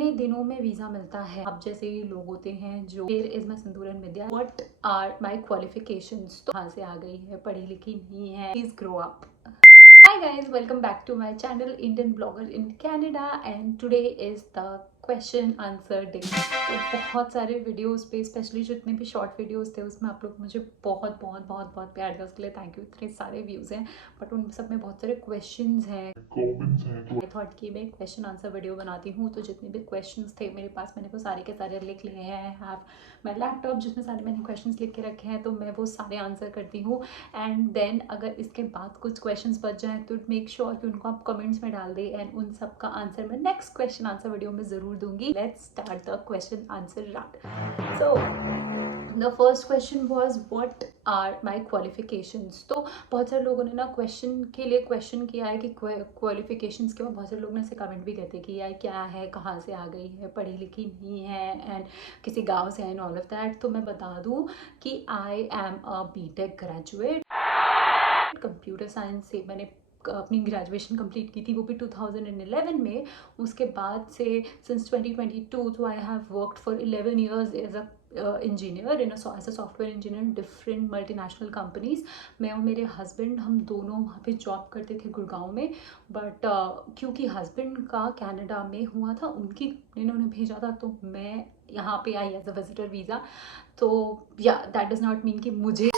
कितने दिनों में वीज़ा मिलता है? आप जैसे ही लोग होते हैं जो where is my sindoor and vidya, what are my qualifications? तो कहाँ से आ गई है, पढ़ी लिखी नहीं है, please grow up. Hi guys, welcome back to my channel Indian Blogger in Canada and today is the question answer day. तो बहुत सारे वीडियोस पे, स्पेशली जितने भी शॉर्ट वीडियोस थे उसमें आप लोग मुझे बहुत बहुत बहुत बहुत प्यार दिया, उसके लिए थैंक यू। इतने सारे व्यूज़ हैं बट उन सब में बहुत सारे क्वेश्चंस हैं, कमेंट्स हैं। आई थॉट कि मैं क्वेश्चन आंसर वीडियो बनाती हूँ, तो जितने भी क्वेश्चंस थे मेरे पास मैंने वो सारे के सारे लिख लिए हैं। आई हैव माई लैपटॉप जिसमें सारे मैंने क्वेश्चंस लिख के रखे हैं, तो मैं वो सारे आंसर करती हूँ। एंड देन अगर इसके बाद कुछ क्वेश्चंस बच जाएँ तो मेक श्योर कि उनको आप कमेंट्स में डाल दें एंड उन सब का आंसर मैं नेक्स्ट क्वेश्चन आंसर वीडियो में ज़रूर दूंगी। Let's start the question answer round. So the first question was what are my qualifications. तो बहुत सारे लोगों ने ना क्वेश्चन के लिए क्वेश्चन किया है कि क्वालिफिकेशंस के बाद बहुत सारे लोग ने ऐसे कमेंट भी कहते हैं कि यार क्या है, कहाँ से आ गई है, पढ़ी लिखी नहीं है एंड किसी गांव से है एंड ऑल ऑफ दैट। तो मैं बता दूं कि I am a BTech graduate. Computer science से मैंने अपनी ग्रेजुएशन कंप्लीट की थी, वो भी 2011 में। उसके बाद से सिंस 2022 तो I have worked for 11 years as a engineer in as a software engineer in different multinational companies. मैं और मेरे हस्बैंड हम दोनों वहाँ पे जॉब करते थे गुड़गांव में, बट क्योंकि हस्बैंड का कनाडा में हुआ था, इन्होंने भेजा था, तो मैं यहाँ पे I as a visitor visa. तो या दैट डज नॉट मीन कि मुझे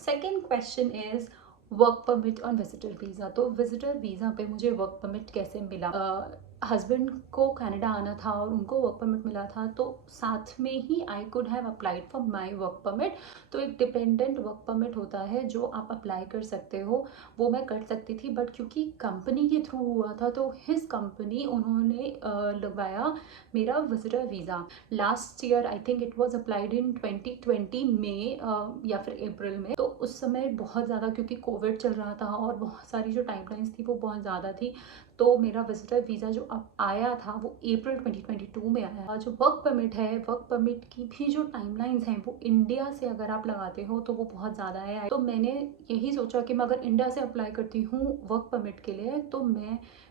second question is work permit on visitor visa. तो विजिटर वीज़ा पे मुझे वर्क परमिट कैसे मिला? हस्बैंड को कनाडा आना था और उनको वर्क परमिट मिला था, तो साथ में ही I could have applied for my work permit. तो एक डिपेंडेंट वर्क परमिट होता है जो आप अप्लाई कर सकते हो, वो मैं कर सकती थी। बट क्योंकि कंपनी के थ्रू हुआ था तो हिज कंपनी उन्होंने लगवाया मेरा visitor visa. Last year I think it was applied in 2020 में या फिर अप्रैल में। तो उस समय बहुत ज़्यादा क्योंकि कोविड चल रहा था और बहुत सारी जो टाइमलाइंस थी वो बहुत ज़्यादा थी, तो मेरा विजिटर वीज़ा जो अब आया था वो अप्रैल 2022 में आया। जो वर्क परमिट है, वर्क परमिट की भी जो टाइमलाइंस हैं वो इंडिया से अगर आप लगाते हो तो वो बहुत ज़्यादा है। तो मैंने यही सोचा कि मैं अगर इंडिया से अप्लाई करती हूँ वर्क परमिट के लिए तो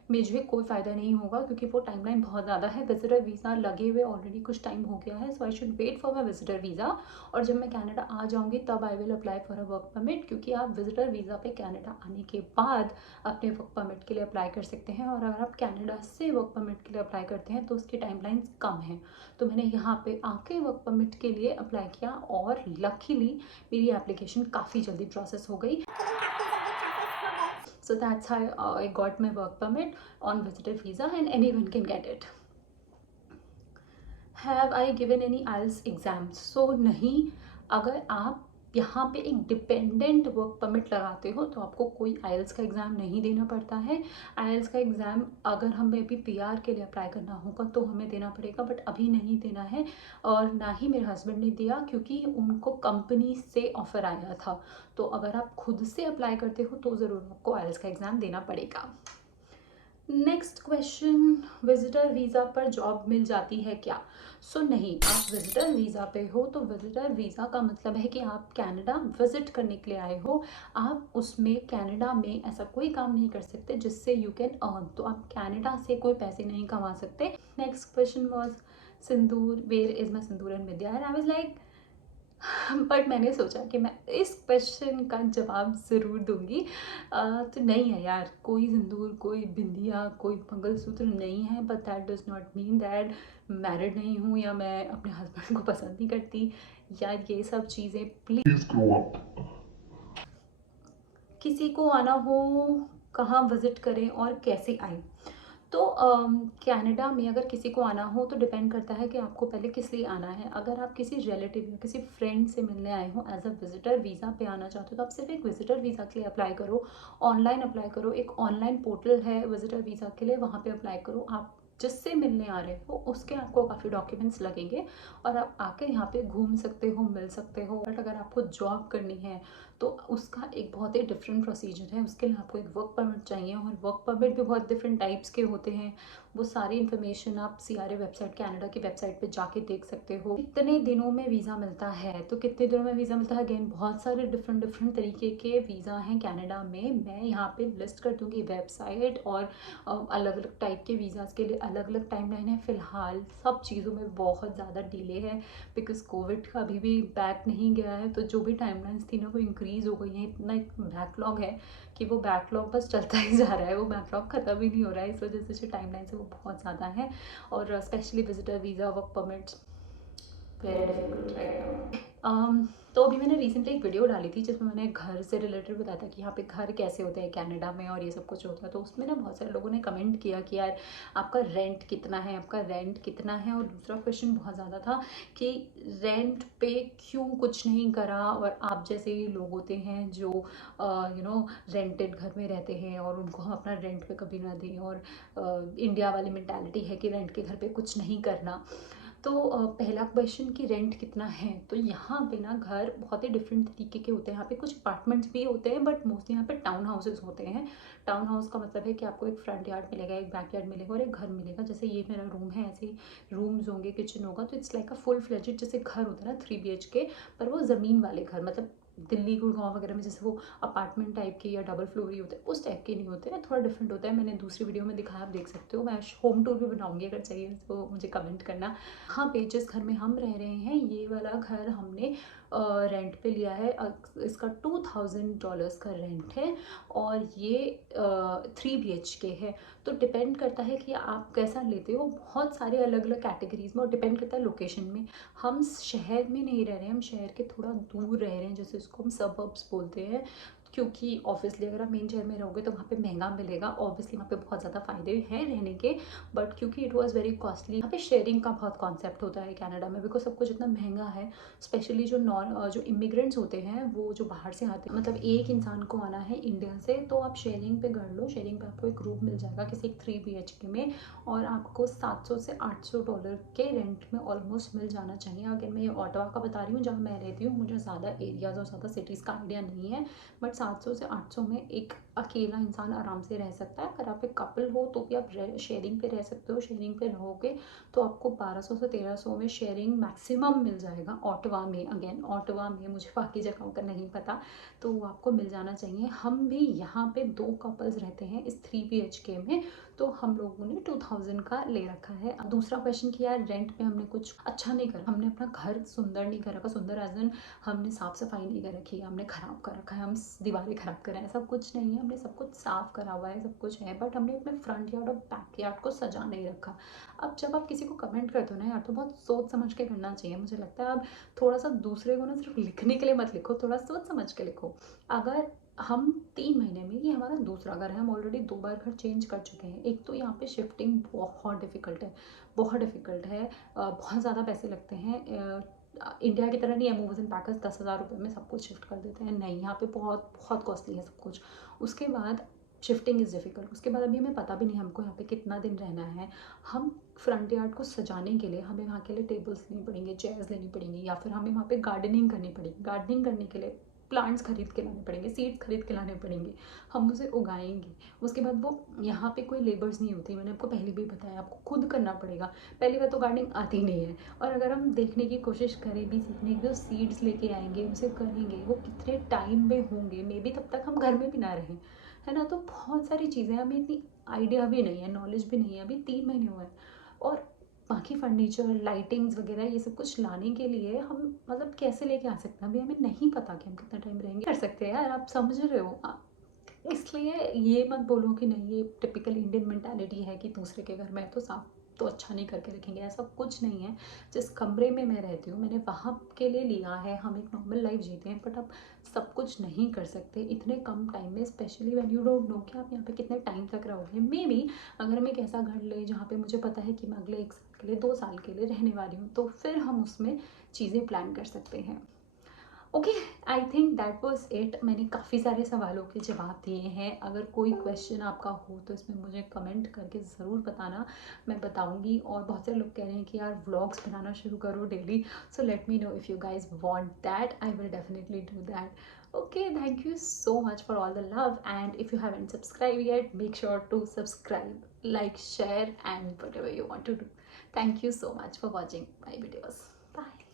मुझे कोई फ़ायदा नहीं होगा क्योंकि वो टाइमलाइन बहुत ज़्यादा है। विजिटर वीज़ा लगे हुए ऑलरेडी कुछ टाइम हो गया है, so I should wait for my visitor visa. और जब मैं कनाडा आ जाऊँगी तब I will apply for a work permit, क्योंकि आप विजिटर वीज़ा पे कनाडा आने के बाद अपने वर्क परमिट के लिए अप्लाई कर सकते हैं। और अगर आप कनाडा से वर्क परमिट के लिए अप्लाई करते हैं तो उसकी टाइमलाइंस कम है। तो मैंने यहाँ पे आके वर्क परमिट के लिए अप्लाई किया और लकीली मेरी एप्लीकेशन काफ़ी जल्दी प्रोसेस हो गई। So that's how I got my work permit on visitor visa and anyone can get it. Have I given any IELTS exams? So नहीं। अगर आप यहाँ पे एक डिपेंडेंट वर्क परमिट लगाते हो तो आपको कोई आइल्स का एग्ज़ाम नहीं देना पड़ता है। आइल्स का एग्ज़ाम अगर हमें अभी पीआर के लिए अप्लाई करना होगा तो हमें देना पड़ेगा, बट अभी नहीं देना है। और ना ही मेरे हस्बैंड ने दिया क्योंकि उनको कंपनी से ऑफ़र आया था। तो अगर आप खुद से अप्लाई करते हो तो ज़रूर आपको आइल्स का एग्ज़ाम देना पड़ेगा। नेक्स्ट क्वेश्चन, विजिटर वीज़ा पर जॉब मिल जाती है क्या? सो नहीं, आप विजिटर वीज़ा पे हो तो विजिटर वीज़ा का मतलब है कि आप कनाडा विजिट करने के लिए आए हो। आप उसमें कनाडा में ऐसा कोई काम नहीं कर सकते जिससे यू कैन अर्न, तो आप कनाडा से कोई पैसे नहीं कमा सकते। Next question was sindoor, where is my sindoor and vidya, and I was like but मैंने सोचा कि मैं इस क्वेश्चन का जवाब ज़रूर दूंगी। तो नहीं है यार, कोई सिंदूर, कोई बिंदिया, कोई मंगलसूत्र नहीं है, but that does not mean that married नहीं हूँ या मैं अपने हस्बैंड को पसंद नहीं करती। यार ये सब चीज़ें प्लीज़ ग्रो अप। किसी को आना हो कहाँ विजिट करें और कैसे आए? तो कनाडा में अगर किसी को आना हो तो डिपेंड करता है कि आपको पहले किस लिए आना है। अगर आप किसी रिलेटिव या किसी फ्रेंड से मिलने आए हो एज अ विजिटर वीज़ा पे आना चाहते हो तो आप सिर्फ एक विजिटर वीज़ा के लिए अप्लाई करो, ऑनलाइन अप्लाई करो। एक ऑनलाइन पोर्टल है विजिटर वीज़ा के लिए, वहाँ पे अप्लाई करो। आप जिससे मिलने आ रहे हो उसके आपको काफ़ी डॉक्यूमेंट्स लगेंगे और आप आके यहाँ पे घूम सकते हो, मिल सकते हो। बट अगर आपको जॉब करनी है तो उसका एक बहुत ही डिफरेंट प्रोसीजर है। उसके लिए आपको एक वर्क परमिट चाहिए और वर्क परमिट भी बहुत डिफरेंट टाइप्स के होते हैं। वो सारी इन्फॉर्मेशन आप CRA वेबसाइट, कनाडा की वेबसाइट पे जाके देख सकते हो। कितने दिनों में वीज़ा मिलता है, तो कितने दिनों में वीज़ा मिलता है, अगेन बहुत सारे डिफरेंट डिफरेंट तरीके के वीज़ा हैं कनाडा में। मैं यहाँ पे लिस्ट कर दूँगी वेबसाइट, और अलग अलग टाइप के वीज़ाज़ के लिए अलग अलग टाइमलाइन है। फ़िलहाल सब चीज़ों में बहुत ज़्यादा डिले है बिकॉज कोविड का अभी भी बैक नहीं गया है, तो जो भी टाइमलाइंस थी ना वो इंक्रीज़ हो गई है। इतना एक बैकलॉग है कि वो बैकलॉग बस चलता ही जा रहा है, वो बैकलॉग ख़त्म ही नहीं हो रहा है। इस वजह से जो टाइमलाइंस है वो बहुत ज़्यादा है, और specially visitor visa, work permits, very difficult right now. तो अभी मैंने रिसेंटली एक वीडियो डाली थी जिसमें मैंने घर से रिलेटेड बताया था कि यहाँ पे घर कैसे होते हैं कनाडा में और ये सब कुछ होता है। तो उसमें ना बहुत सारे लोगों ने कमेंट किया कि यार आपका रेंट कितना है, आपका रेंट कितना है। और दूसरा क्वेश्चन बहुत ज़्यादा था कि रेंट पे क्यों कुछ नहीं करा, और आप जैसे लोग होते हैं जो रेंटेड घर में रहते हैं और उनको हम अपना रेंट पे कभी ना दें, और इंडिया वाली मेंटालिटी है कि रेंट के घर पे कुछ नहीं करना। तो पहला क्वेश्चन कि रेंट कितना है, तो यहाँ पे ना घर बहुत ही डिफरेंट तरीके के होते हैं। यहाँ पे कुछ अपार्टमेंट्स भी होते हैं, बट मोस्टली यहाँ पे टाउन हाउसेस होते हैं। टाउन हाउस का मतलब है कि आपको एक फ्रंट यार्ड मिलेगा, एक बैक यार्ड मिलेगा और एक घर मिलेगा। जैसे ये मेरा रूम है, ऐसे रूम्स होंगे, किचन होगा, तो it's like a full fledged जैसे घर होता है ना 3 BHK, पर वो ज़मीन वाले घर, मतलब दिल्ली गुड़गांव वगैरह में जैसे वो अपार्टमेंट टाइप के या डबल फ्लोर ही होते हैं, उस टाइप के नहीं होते हैं, थोड़ा डिफरेंट होता है। मैंने दूसरी वीडियो में दिखाया, आप देख सकते हो। मैं होम टूर भी बनाऊंगी, अगर चाहिए तो मुझे कमेंट करना। हाँ पे जिस घर में हम रह रहे हैं, ये वाला घर हमने रेंट पे लिया है। इसका $2000 का रेंट है, और ये 3 BHK है। तो डिपेंड करता है कि आप कैसा लेते हो, बहुत सारे अलग अलग कैटेगरीज में, और डिपेंड करता है लोकेशन में। हम शहर में नहीं रह रहे हैं, हम शहर के थोड़ा दूर रह रहे हैं, जैसे इसको हम सबर्ब्स बोलते हैं। क्योंकि ऑब्वियसली अगर आप मेन शहर में रहोगे तो वहाँ पे महंगा मिलेगा, ऑब्वियसली वहाँ पे बहुत ज़्यादा फ़ायदे हैं रहने के, बट क्योंकि इट वाज वेरी कॉस्टली। यहाँ पे शेयरिंग का बहुत कॉन्सेप्ट होता है कनाडा में, बिकॉज सब कुछ इतना महंगा है। स्पेशली जो इमिग्रेंट्स होते हैं, वो जो बाहर से आते हैं, मतलब एक इंसान को आना है इंडिया से, तो आप शेयरिंग पे कर लो। शेयरिंग पे आपको एक रूम मिल जाएगा किसी एक 3 BHK में, और आपको $700 से $800 के रेंट में ऑलमोस्ट मिल जाना चाहिए। अगर मैं ये ऑटवा का बता रही हूँ जहाँ मैं रहती हूँ, मुझे ज़्यादा एरियाज़ और ज़्यादा सिटीज़ का आइडिया नहीं है, बट 700 से 800 में एक अकेला इंसान आराम से रह सकता है। अगर आप एक कपल हो तो भी आप शेयरिंग पे रह सकते हो। शेयरिंग पे रहोगे तो आपको 1200 से 1300 में शेयरिंग मैक्सिमम मिल जाएगा ऑटवा में। अगेन ऑटवा में, मुझे बाकी जगहों का नहीं पता, तो वो आपको मिल जाना चाहिए। हम भी यहाँ पे 2 कपल्स रहते हैं इस 3 BHK में, तो हम लोगों ने 2000 का ले रखा है। अब दूसरा क्वेश्चन कि यार रेंट पे हमने कुछ अच्छा नहीं करा, हमने अपना घर सुंदर नहीं कर रखा। सुंदर एज इन हमने साफ सफाई नहीं कर रखी है, हमने खराब कर रखा है, हम दीवारें खराब कर रहे हैं, सब कुछ नहीं है। हमने सब कुछ साफ करा हुआ है, सब कुछ है, बट हमने अपने फ्रंट यार्ड और बैक यार्ड को सजा नहीं रखा। अब जब आप किसी को कमेंट करते हो ना यार, तो बहुत सोच समझ के करना चाहिए। मुझे लगता है अब थोड़ा सा दूसरे को ना सिर्फ लिखने के लिए मत लिखो, थोड़ा सोच समझ के लिखो। अगर हम 3 महीने में, ये हमारा दूसरा घर है, हम ऑलरेडी 2 बार घर चेंज कर चुके हैं। एक तो यहाँ पे शिफ्टिंग बहुत डिफ़िकल्ट है, बहुत डिफ़िकल्ट है, बहुत ज़्यादा पैसे लगते हैं। इंडिया की तरह नहीं है, मूवर्स एंड पैकर्स 10,000 रुपये में सब कुछ शिफ्ट कर देते हैं, नहीं, यहाँ पे बहुत बहुत कॉस्टली है सब कुछ। उसके बाद शिफ्टिंग इज़ डिफ़िकल्ट। उसके बाद अभी हमें पता भी नहीं हमको यहाँ पे कितना दिन रहना है। हम फ्रंट यार्ड को सजाने के लिए हमें वहाँ के लिए टेबल्स लेनी पड़ेंगे, चेयर्स लेनी पड़ेंगी, या फिर हमें वहाँ पे गार्डनिंग करनी पड़ेगी। गार्डनिंग करने के लिए प्लांट्स खरीद के लाने पड़ेंगे, सीड्स खरीद के लाने पड़ेंगे, हम उसे उगाएंगे। उसके बाद वो, यहाँ पे कोई लेबर्स नहीं होती, मैंने आपको पहले भी बताया, आपको खुद करना पड़ेगा। पहली बार तो गार्डनिंग आती नहीं है, और अगर हम देखने की कोशिश करें भी, सीखने की, तो सीड्स लेके आएंगे, उसे करेंगे, वो कितने टाइम में होंगे, मे बी तब तक हम घर में भी ना रहें, है ना। तो बहुत सारी चीज़ें, हमें इतनी आइडिया भी नहीं है, नॉलेज भी नहीं है। अभी 3 महीने हुए हैं, और बाकी फर्नीचर, लाइटिंग्स वगैरह ये सब कुछ लाने के लिए हम मतलब कैसे लेके आ सकते हैं, अभी हमें नहीं पता कि हम कितना टाइम रहेंगे। कर सकते हैं यार, आप समझ रहे हो। इसलिए ये मत बोलो कि नहीं ये टिपिकल इंडियन मेंटालिटी है कि दूसरे के घर में है तो साफ तो अच्छा नहीं करके रखेंगे, ऐसा कुछ नहीं है। जिस कमरे में मैं रहती हूँ, मैंने वहाँ के लिए लिया है, हम एक नॉर्मल लाइफ जीते हैं, बट अब सब कुछ नहीं कर सकते इतने कम टाइम में, specially when you don't know कि आप यहाँ पे कितने टाइम तक रहोगे। मे बी अगर मैं एक ऐसा घर ले जहाँ पे मुझे पता है कि मैं अगले 1 साल के लिए, 2 साल के लिए रहने वाली हूँ, तो फिर हम उसमें चीज़ें प्लान कर सकते हैं। Okay, I think that was it. मैंने काफ़ी सारे सवालों के जवाब दिए हैं। अगर कोई क्वेश्चन आपका हो तो इसमें मुझे कमेंट करके ज़रूर बताना, मैं बताऊंगी। और बहुत सारे लोग कह रहे हैं कि यार व्लॉग्स बनाना शुरू करो daily, so let me know if you guys want that, I will definitely do that. Okay, thank you so much for all the love, and if you haven't subscribed yet, make sure to subscribe, like, share, and whatever you want to do. Thank you so much for watching my videos. Bye.